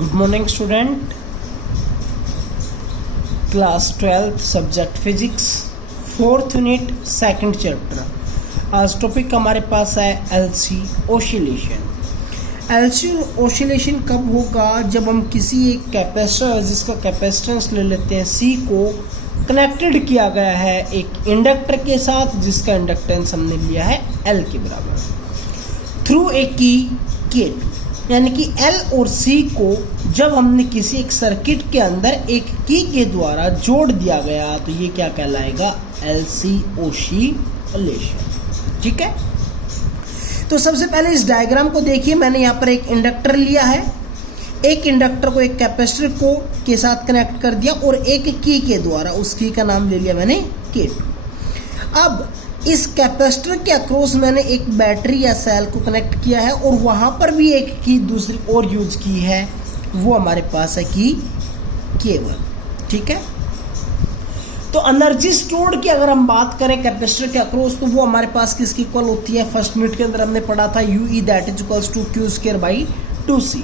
Good morning student, class 12 subject physics 4th unit 2nd chapter. आज topic हमारे पास है LC oscillation. LC oscillation कब होगा? जब हम किसी एक कैपेसिटर जिसका कैपेसिटेंस ले लेते हैं सी को कनेक्टेड किया गया है एक इंडक्टर के साथ जिसका इंडक्टेंस हमने लिया है एल के बराबर थ्रू ए की K2, यानी कि एल और सी को जब हमने किसी एक सर्किट के अंदर एक की के द्वारा जोड़ दिया गया तो ये क्या कहलाएगा? LC oscillation. ठीक है, तो सबसे पहले इस डायग्राम को देखिए। मैंने यहाँ पर एक इंडक्टर लिया है, एक इंडक्टर को एक कैपेसिटर को के साथ कनेक्ट कर दिया और एक की के द्वारा उस की का नाम ले लिया मैंने K2। अब इस कैपेसिटर के अक्रॉस मैंने एक बैटरी या सेल को कनेक्ट किया है और वहाँ पर भी एक की दूसरी और यूज की है, वो हमारे पास है की K1। ठीक है, तो एनर्जी स्टोर्ड की अगर हम बात करें कैपेसिटर के अक्रॉस तो वो हमारे पास किसकी इक्वल होती है? फर्स्ट यूनिट के अंदर हमने पढ़ा था UE that is equals to Q²/2C।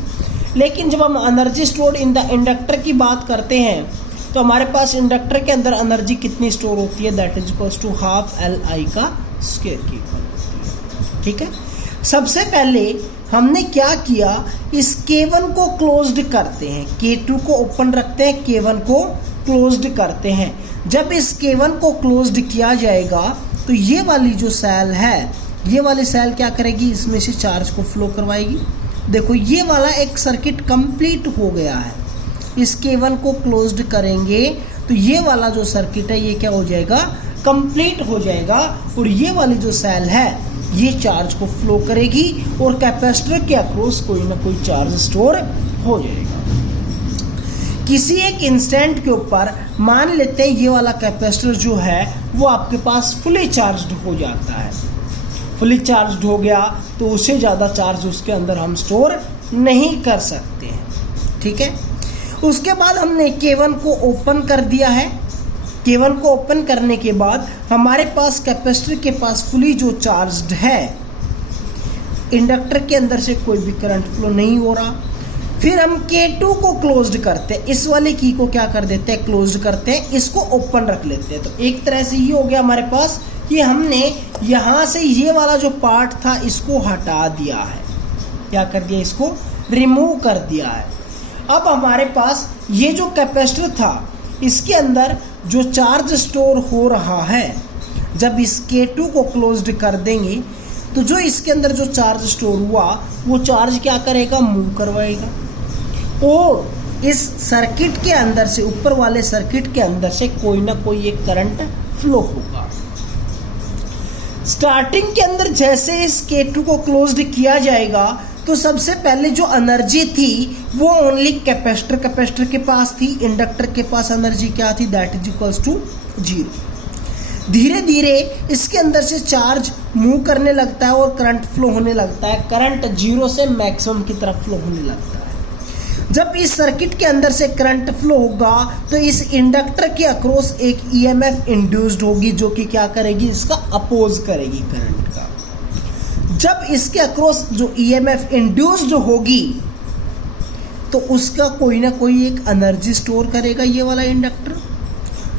लेकिन जब हम energy stored in the inductor की बात करते हैं तो हमारे पास इंडक्टर के अंदर एनर्जी कितनी स्टोर होती है? That is equals to half LI का स्क्वायर की इक्वल होती है। ठीक है, सबसे पहले हमने क्या किया, इस K1 को क्लोज्ड करते हैं, K2 को ओपन रखते हैं, K1 को क्लोज्ड करते हैं। जब इस K1 को क्लोज्ड किया जाएगा तो ये वाली जो सेल है, ये वाली सेल क्या करेगी? इसमें से चार्ज को फ्लो करवाएगी। देखो ये वाला एक सर्किट कंप्लीट हो गया है। इस K1 को क्लोज्ड करेंगे तो ये वाला जो सर्किट है ये क्या हो जाएगा? कंप्लीट हो जाएगा और ये वाली जो सेल है ये चार्ज को फ्लो करेगी और कैपेसिटर के अक्रॉस कोई ना कोई चार्ज स्टोर हो जाएगा। किसी एक इंस्टेंट के ऊपर मान लेते हैं ये वाला कैपेसिटर जो है वो आपके पास फुली चार्ज्ड हो जाता है। फुली चार्ज्ड हो गया तो उससे ज़्यादा चार्ज उसके अंदर हम स्टोर नहीं कर सकते हैं। ठीक है, उसके बाद हमने K1 को ओपन कर दिया है। K1 को ओपन करने के बाद हमारे पास कैपेसिटर के पास फुली जो चार्ज्ड है, इंडक्टर के अंदर से कोई भी करंट फ्लो नहीं हो रहा। फिर हम K2 को क्लोज्ड करते हैं, इस वाले की को क्या कर देते हैं? क्लोज्ड करते हैं, इसको ओपन रख लेते हैं। तो एक तरह से ये हो गया हमारे पास कि हमने यहाँ से ये वाला जो पार्ट था इसको हटा दिया है। क्या कर दिया? इसको रिमूव कर दिया है। अब हमारे पास ये जो कैपेसिटर था इसके अंदर जो चार्ज स्टोर हो रहा है, जब इस K2 को क्लोज्ड कर देंगे तो जो इसके अंदर जो चार्ज स्टोर हुआ वो चार्ज क्या करेगा? मूव करवाएगा और इस सर्किट के अंदर से, ऊपर वाले सर्किट के अंदर से कोई ना कोई एक करंट फ्लो होगा। स्टार्टिंग के अंदर जैसे इस K2 को क्लोज्ड किया जाएगा तो सबसे पहले जो एनर्जी थी वो ओनली कैपेसिटर के पास थी, इंडक्टर के पास एनर्जी क्या थी? That is equals to 0। धीरे धीरे इसके अंदर से चार्ज मूव करने लगता है और करंट फ्लो होने लगता है। करंट 0 से मैक्सिमम की तरफ फ्लो होने लगता है। जब इस सर्किट के अंदर से करंट फ्लो होगा तो इस इंडक्टर के अक्रॉस एक EMF इंड्यूस्ड होगी जो कि क्या करेगी? इसका अपोज करेगी करंट का। जब इसके अक्रॉस जो EMF इंड्यूस्ड होगी तो उसका कोई ना कोई एक एनर्जी स्टोर करेगा ये वाला इंडक्टर।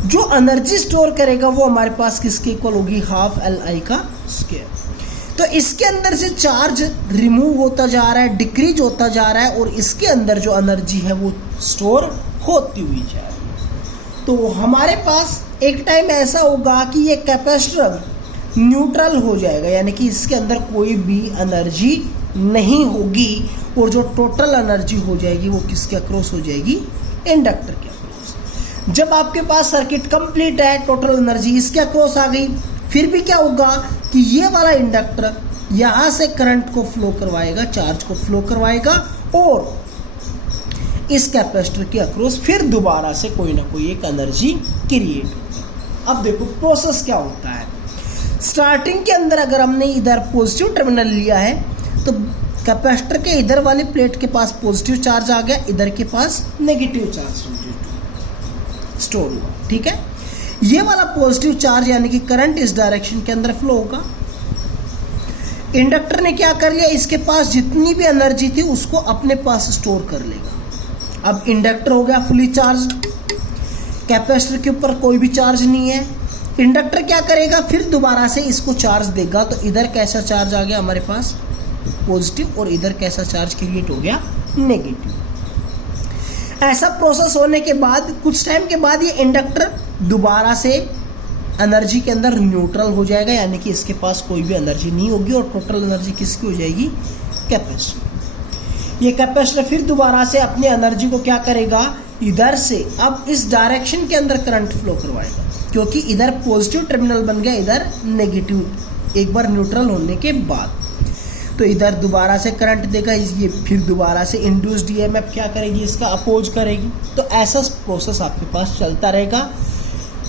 जो एनर्जी स्टोर करेगा वो हमारे पास किसके इक्वल होगी? हाफ LI का स्क्वायर। तो इसके अंदर से चार्ज रिमूव होता जा रहा है, डिक्रीज होता जा रहा है और इसके अंदर जो एनर्जी है वो स्टोर होती हुई जा रही है। तो हमारे पास एक टाइम ऐसा होगा कि ये कैपेसिटर न्यूट्रल हो जाएगा, यानी कि इसके अंदर कोई भी एनर्जी नहीं होगी और जो टोटल एनर्जी हो जाएगी वो किसके अक्रॉस हो जाएगी? इंडक्टर के अक्रॉस। जब आपके पास सर्किट कंप्लीट है, टोटल एनर्जी इसके अक्रॉस आ गई, फिर भी क्या होगा कि ये वाला इंडक्टर यहाँ से करंट को फ्लो करवाएगा, चार्ज को फ्लो करवाएगा और इस कैपेसिटर के अक्रॉस फिर दोबारा से कोई ना कोई एक एनर्जी क्रिएट होगा। अब देखो प्रोसेस क्या होता है। स्टार्टिंग के अंदर अगर हमने इधर पॉजिटिव टर्मिनल लिया है तो कैपेसिटर के इधर वाली प्लेट के पास पॉजिटिव चार्ज आ गया, इधर के पास नेगेटिव चार्ज स्टोर हुआ। ठीक है, ये वाला पॉजिटिव चार्ज यानी कि करंट इस डायरेक्शन के अंदर फ्लो होगा। इंडक्टर ने क्या कर लिया? इसके पास जितनी भी एनर्जी थी उसको अपने पास स्टोर कर लेगा। अब इंडक्टर हो गया फुली चार्ज, कैपेसिटर के ऊपर कोई भी चार्ज नहीं है। इंडक्टर क्या करेगा, फिर दोबारा से इसको चार्ज देगा, तो इधर कैसा चार्ज आ गया हमारे पास पॉजिटिव, और इधर कैसा चार्ज क्रिएट हो गया नेगेटिव। ऐसा प्रोसेस होने के बाद कुछ टाइम के बाद ये इंडक्टर दोबारा से एनर्जी के अंदर न्यूट्रल हो जाएगा, यानी कि इसके पास कोई भी एनर्जी नहीं होगी, और टोटल एनर्जी किसकी हो जाएगी, कैपेसिटर। ये कैपेसिटर फिर दोबारा से अपनी एनर्जी को क्या करेगा, इधर से अब इस डायरेक्शन के अंदर करंट फ्लो करवाएगा, क्योंकि इधर पॉजिटिव टर्मिनल बन गया, इधर नेगेटिव एक बार न्यूट्रल होने के बाद। तो इधर दोबारा से करंट देगा, ये फिर दोबारा से इंड्यूस्ड ईएमएफ क्या करेगी, इसका अपोज करेगी। तो ऐसा प्रोसेस आपके पास चलता रहेगा।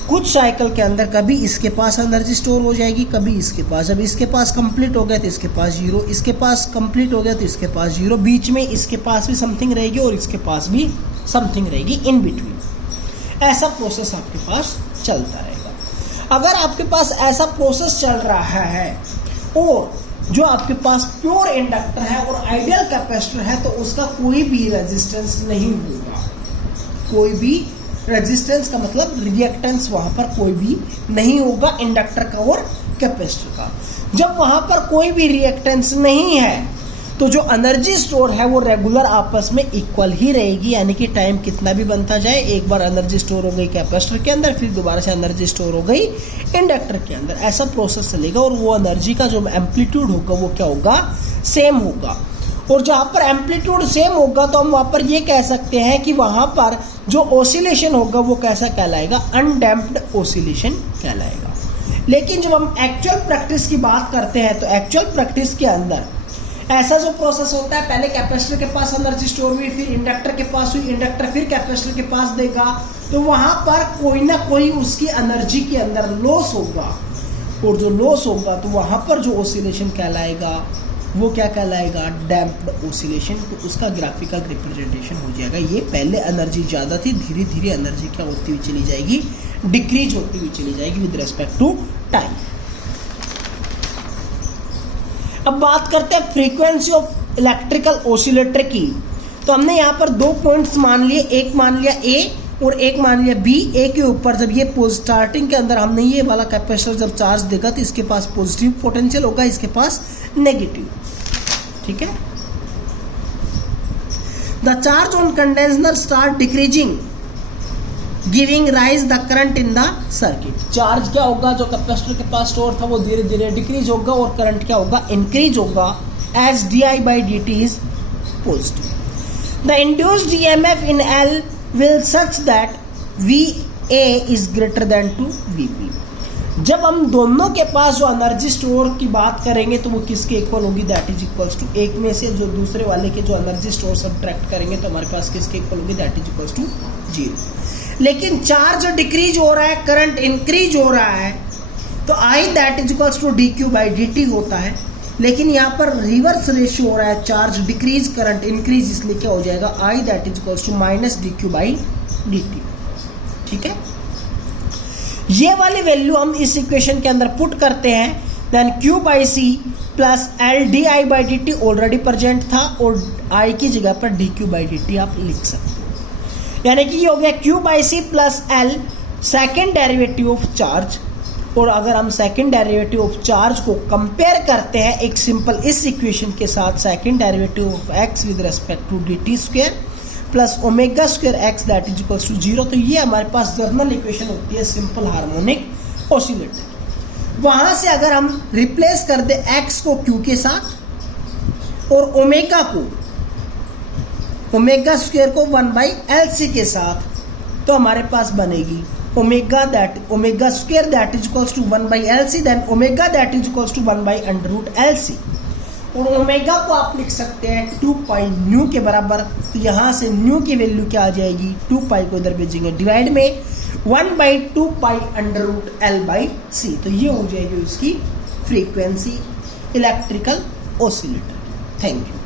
कुछ साइकिल के अंदर कभी इसके पास एनर्जी स्टोर हो जाएगी, कभी इसके पास। जब इसके पास कंप्लीट हो गया तो इसके पास जीरो, इसके पास कंप्लीट हो गया तो इसके पास जीरो, बीच में इसके पास भी समथिंग रहेगी और इसके पास भी समथिंग रहेगी इन बिटवीन। ऐसा प्रोसेस आपके पास चलता रहेगा। अगर आपके पास ऐसा प्रोसेस चल रहा है और जो आपके पास प्योर इंडक्टर है और आइडियल कैपेसिटर है, तो उसका कोई भी रेजिस्टेंस नहीं होगा। कोई भी रेजिस्टेंस का मतलब रिएक्टेंस वहां पर कोई भी नहीं होगा इंडक्टर का और कैपेसिटर का। जब वहां पर कोई भी रिएक्टेंस नहीं है, तो जो एनर्जी स्टोर है वो रेगुलर आपस में इक्वल ही रहेगी, यानी कि टाइम कितना भी बनता जाए, एक बार एनर्जी स्टोर हो गई कैपेसिटर के अंदर, फिर दोबारा से एनर्जी स्टोर हो गई इंडक्टर के अंदर। ऐसा प्रोसेस चलेगा, और वो एनर्जी का जो एम्पलीट्यूड होगा वो क्या होगा, सेम होगा। और जहाँ पर एम्पलीट्यूड सेम होगा तो हम वहाँ पर ये कह सकते हैं कि वहाँ पर जो ऑसिलेशन होगा वो कैसा कहलाएगा, अनडैम्प्ड ऑसिलेशन कहलाएगा। लेकिन जब हम एक्चुअल प्रैक्टिस की बात करते हैं, तो एक्चुअल प्रैक्टिस के अंदर ऐसा जो प्रोसेस होता है, पहले कैपेसिटर के पास एनर्जी स्टोर हुई, फिर इंडक्टर के पास हुई, इंडक्टर फिर कैपेसिटर के पास देगा, तो वहां पर कोई ना कोई उसकी एनर्जी के अंदर लॉस होगा, और जो लॉस होगा तो वहां पर जो ऑसिलेशन कहलाएगा वो क्या कहलाएगा, डैम्प्ड ऑसिलेशन। तो उसका ग्राफिकल रिप्रेजेंटेशन हो जाएगा। ये पहले एनर्जी ज़्यादा थी, धीरे धीरे एनर्जी क्या होती हुई चली जाएगी, डिक्रीज होती हुई चली जाएगी विद रेस्पेक्ट टू टाइम। अब बात करते हैं फ्रीक्वेंसी ऑफ इलेक्ट्रिकल ऑसिलेटर की। तो हमने यहाँ पर दो पॉइंट्स मान लिए, एक मान लिया ए और एक मान लिया बी। ए के ऊपर जब ये स्टार्टिंग के अंदर हमने ये वाला कैपेसिटर जब चार्ज देगा तो इसके पास पॉजिटिव पोटेंशियल होगा, इसके पास नेगेटिव। ठीक है। The charge on condenser start decreasing giving rise the current in the circuit. Charge क्या होगा, जो कैपेसिटर के पास स्टोर था वो धीरे धीरे डिक्रीज होगा, और करंट क्या होगा, इंक्रीज होगा, as di by dt is positive. The induced EMF in L will such that VA is greater than to VB। जब हम दोनों के पास जो एनर्जी स्टोर की बात करेंगे तो वो किसके इक्वल होगी, दैट इज इक्वल्स टू, एक में से जो दूसरे वाले के जो एनर्जी स्टोर सब्ट्रैक्ट करेंगे तो हमारे पास किसके इक्वल होगी, दैट इज इक्वल्स टू 0। लेकिन चार्ज डिक्रीज हो रहा है, करंट इंक्रीज हो रहा है, तो I that is equals to dq by dt होता है। लेकिन यहाँ पर रिवर्स रेशियो हो रहा है, चार्ज डिक्रीज करंट इंक्रीज, इसलिए क्या हो जाएगा, I that is equals to minus dq by dt। ठीक है। ये वाली वैल्यू हम इस इक्वेशन के अंदर पुट करते हैं, then q by c plus L D I by D T already present था, और I की जगह पर dq by dt आप लिख सकते हो। यानी कि ये हो गया q by c plus L second derivative of charge. और अगर हम सेकंड डेरिवेटिव ऑफ चार्ज को कंपेयर करते हैं एक सिंपल इस इक्वेशन के साथ, second derivative of x with respect to dt square plus omega square x that is equals to 0, तो ये हमारे पास जर्नल इक्वेशन होती है सिंपल हार्मोनिक ऑसिलेटर। वहां से अगर हम रिप्लेस कर दे x को q के साथ और ओमेगा को, ओमेगा स्क्वायर को 1/LC के साथ, तो हमारे पास बनेगी omega square that is equals to 1/LC, then omega that is equals to 1/√LC। और ओमेगा को आप लिख सकते हैं 2 पाई न्यू के बराबर। तो यहाँ से न्यू की वैल्यू क्या आ जाएगी, 2 पाई को इधर भेजेंगे डिवाइड में 1/2 पाई √L/C। तो ये हो जाएगी उसकी frequency electrical oscillator. Thank you.